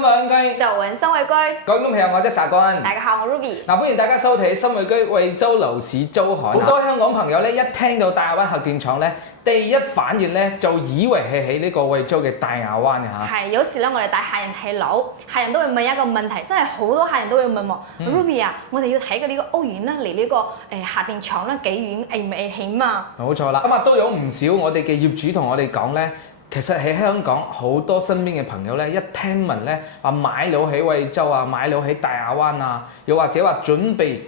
新聞雞，就揾新慧居。各位觀眾朋友，我係沙君。大家好，我 Ruby。歡迎大家收睇新慧居惠州樓市周刊。好多香港朋友咧，一聽到大亞灣核電廠咧，第一反應咧就以為係喺呢個惠州嘅大亞灣嘅嚇。係，有時咧我哋帶客人睇樓，客人都會問一個問題，真係好多客人都會問我、Ruby 啊，我哋要睇嘅呢個屋苑咧，離呢個核電廠咧幾遠，危唔危險啊？冇錯啦，咁啊都有唔少我哋嘅業主同我哋講咧。其實喺香港好多身邊嘅朋友咧，一聽聞咧話買樓喺惠州啊，買樓喺大亞灣啊，又或者話準備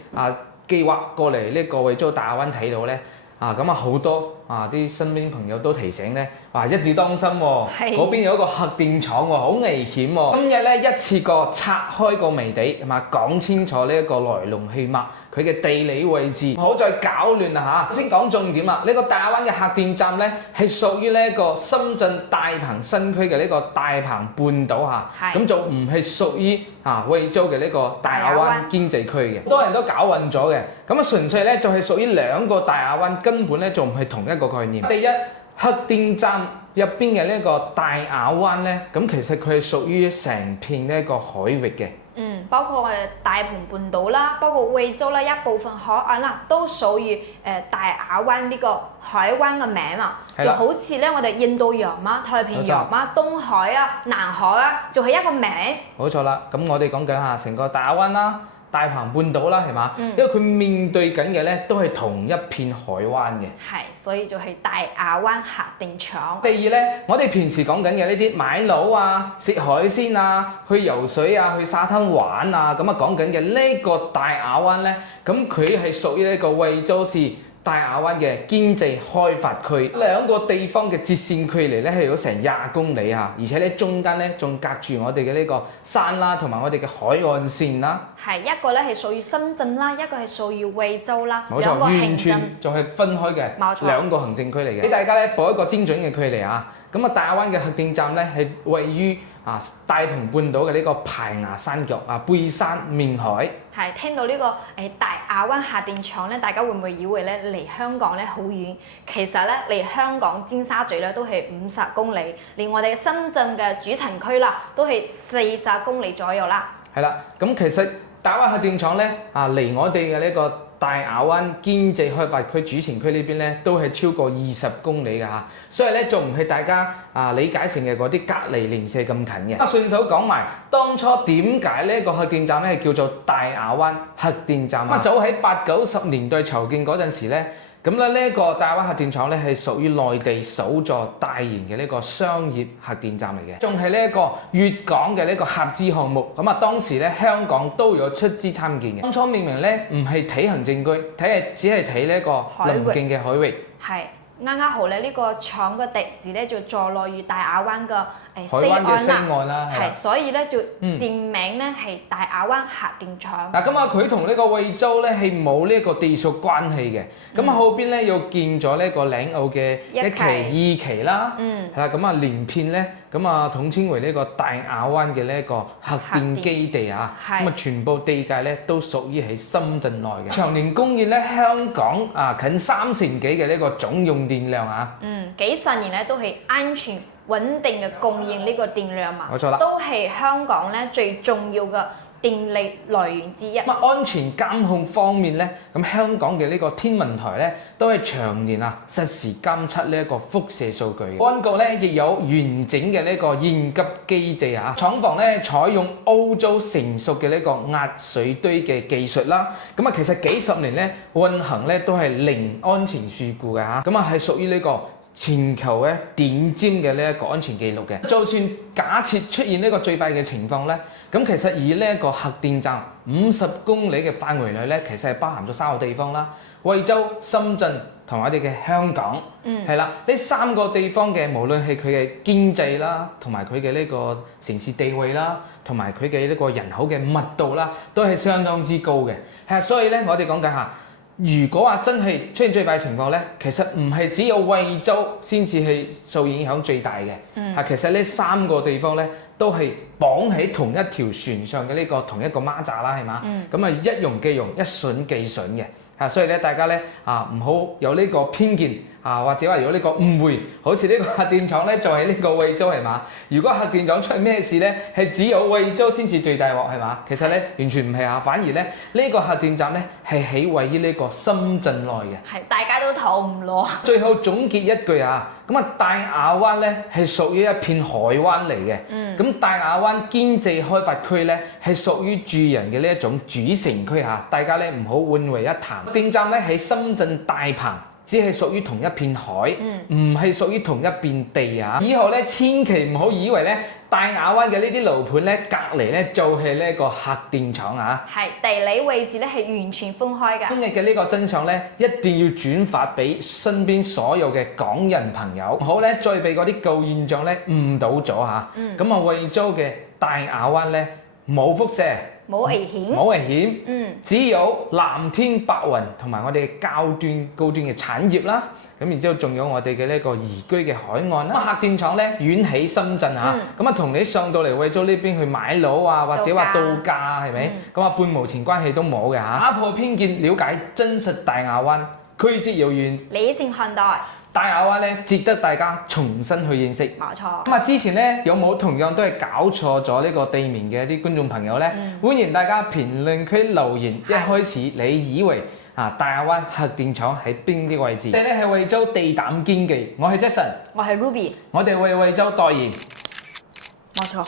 計劃過嚟呢個惠州大亞灣睇樓咧，咁好多啲身邊朋友都提醒咧，話一定要當心喎，嗰邊有一個核電廠喎，好危險喎。今日咧一次過拆開個謎底，係嘛，講清楚呢一個來龍去脈，佢嘅地理位置，唔好再搞亂啦嚇。先講重點啦，呢個大亞灣嘅核電站咧係屬於呢一個深圳大鵬新區嘅呢個大鵬半島嚇，咁就唔係屬於惠州嘅呢個大亞灣經濟區嘅，好多人都搞混咗嘅。咁純粹咧就係屬於兩個大亞灣，根本咧就唔係同一個概念。第一，核電站入邊嘅呢個大亞灣咧，咁其實佢係屬於成片呢一個海域嘅。包括我哋大鵬半島啦，包括惠州啦一部分海岸啦，都屬於大亞灣呢個海灣嘅名啊。就好似咧，我哋印度洋嘛、太平洋嘛、東海啊、南海啊，就係一個名。冇錯啦，咁我哋講緊下成個大亞灣啦。大鵬半島啦，係嘛？因為佢面對緊嘅咧都係同一片海灣嘅。係，所以就係大亞灣核電廠。第二咧，我哋平時講緊嘅呢啲買樓啊、食海鮮啊、去游水啊、去沙灘玩啊，咁講緊嘅呢個大亞灣咧，咁佢係屬於呢個惠州市大亞灣嘅經濟開發區，兩個地方嘅接線距離咧係有成20公里嚇，而且咧中間咧仲隔住我哋嘅呢個山啦，同埋我哋嘅海岸線啦。係一個咧係屬於深圳啦，一個係屬於惠州啦，冇錯，完全仲係分開嘅，冇錯，兩個行政區嚟嘅。俾大家咧報一個精準嘅距離啊！咁大亞灣嘅核電站咧係位於大鵬半島嘅呢個排牙山腳背山面海。係聽到呢個大亞灣核電廠咧，大家會唔會以為咧離香港咧好遠？其實咧離香港尖沙咀咧都係50公里，連我哋深圳嘅主城區啦都係40公里左右啦。係啦，咁其實大亞灣核電廠咧離我哋嘅呢個大亞灣經濟開發區主城區呢邊咧，都係超過20公里嘅嚇，所以咧仲唔係大家理解成嘅嗰啲隔離鄰舍咁近嘅。順手講埋，當初點解呢個核電站咧係叫做大亞灣核電站啊？早喺80、90年代籌建嗰陣時咧。咁咧呢一個大亞灣核電廠咧係屬於內地首座大型嘅呢個商業核電站嚟嘅，仲係呢一個粵港嘅呢個合資項目。咁當時咧香港都有出資參建嘅。當初命名咧唔係睇行政區，只係睇呢一個鄰近嘅海域。係啱好咧，呢個廠嘅地址咧就坐落於大亞灣嘅海灣嘅西岸啦，係，所以咧就店名咧係大亞灣核電廠。咁佢同呢個惠州咧係冇呢一個地屬關係嘅。咁後邊咧又建咗呢個嶺澳嘅1期、2期啦，係啦，咁連片咧咁統稱為呢個大亞灣嘅呢一個核電基地啊。咁全部地界咧都屬於喺深圳內嘅，長年供應咧香港近30%幾嘅呢個總用電量啊。幾十年咧都係安全穩定嘅供應呢個電量嘛，冇錯啦，都係香港咧最重要嘅電力來源之一。安全監控方面咧，咁香港嘅呢個天文台咧都係長年實時監測呢一個輻射數據嘅。安局咧亦有完整嘅呢個應急機制啊。廠房咧採用歐洲成熟嘅呢個壓水堆嘅技術啦。咁其實幾十年咧運行咧都係零安全事故嘅嚇。咁係屬於呢個全球咧頂尖嘅呢一個安全記錄嘅。就算假設出現呢個最壞嘅情況咧，咁其實以呢一個核電站50公里嘅範圍內咧，其實係包含咗3個地方啦，惠州、深圳同埋我哋嘅香港，係啦，呢3個地方嘅無論係佢嘅經濟啦，同埋佢嘅呢個城市地位啦，同埋佢嘅呢個人口嘅密度啦，都係相當之高嘅。係，所以咧我哋講緊下。如果話真係出現最壞情況咧，其實唔係只有惠州先至係受影響最大嘅，其實呢3個地方咧都係綁喺同一條船上嘅呢個同一個孖扎啦，係嘛？咁一用既用，一筍既筍嘅。所以咧大家咧唔好有呢個偏見，或者話如果呢個誤會，好似呢個核電廠咧就喺呢個惠州係嘛？如果核電廠出咩事咧，係只有惠州先至最大鑊係嘛？其實咧完全唔係啊，反而咧呢個核電站咧係喺位於呢個深圳內嘅。係大家都逃唔落。最後總結一句啊，咁啊大亞灣咧係屬於一片海灣嚟嘅。咁大亞灣經濟開發區咧係屬於住人嘅呢一種主城區嚇，大家咧唔好混為一談。電站咧喺深圳大鵬，只係屬於同一片海，唔係屬於同一片地啊！以後咧千祈唔好以為咧大亞灣嘅呢啲樓盤咧隔離咧就係呢一個核電廠啊！係地理位置咧係完全分開㗎。今日嘅呢個真相咧，一定要轉發俾身邊所有嘅港人朋友，唔好咧再被嗰啲舊現象咧誤導咗嚇。咁啊，惠州嘅大亞灣咧冇輻射。冇危險，冇危險，只有藍天白雲同埋我哋高端嘅產業啦。咁然之後仲有我哋嘅呢個宜居嘅海岸啦。核電廠咧遠喺深圳啊，咁啊同你上到嚟惠州呢邊去買樓啊，或者話度假係咪？咁啊半毛錢關係都冇嘅嚇。打破偏見，了解真實大亞灣，區之遙遠，理性看待。大亞灣咧值得大家重新去認識。冇錯。咁啊，之前咧有冇同樣都係搞錯咗呢個地名嘅一啲觀眾朋友咧？歡迎大家評論區留言。一開始你以為大亞灣核電廠喺邊啲位置？我哋咧係惠州地膽堅記，我係 Jason， 我係 Ruby， 我哋為惠州代言。冇錯。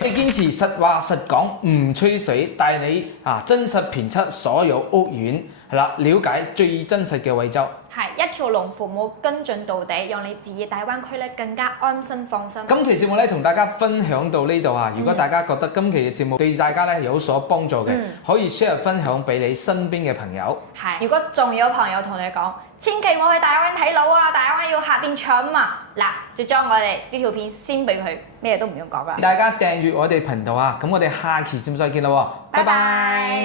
你堅持實話實講，唔吹水，帶你真實評測所有屋苑，係啦，了解最真實嘅惠州。係一條龍服務跟進到底，讓你置業大灣區咧更加安心放心。今期節目咧同大家分享到呢度啊！如果大家覺得今期嘅節目對大家咧有所幫助嘅，可以 share 分享俾你身邊嘅朋友。係，如果仲有朋友同你講，千祈我去大亞灣睇樓啊，大亞灣要核電廠嘛，嗱，就將我哋呢條片先俾佢，咩都唔用講啦。大家訂閱我哋頻道啊！咁我哋下期節目再見啦喎，拜拜。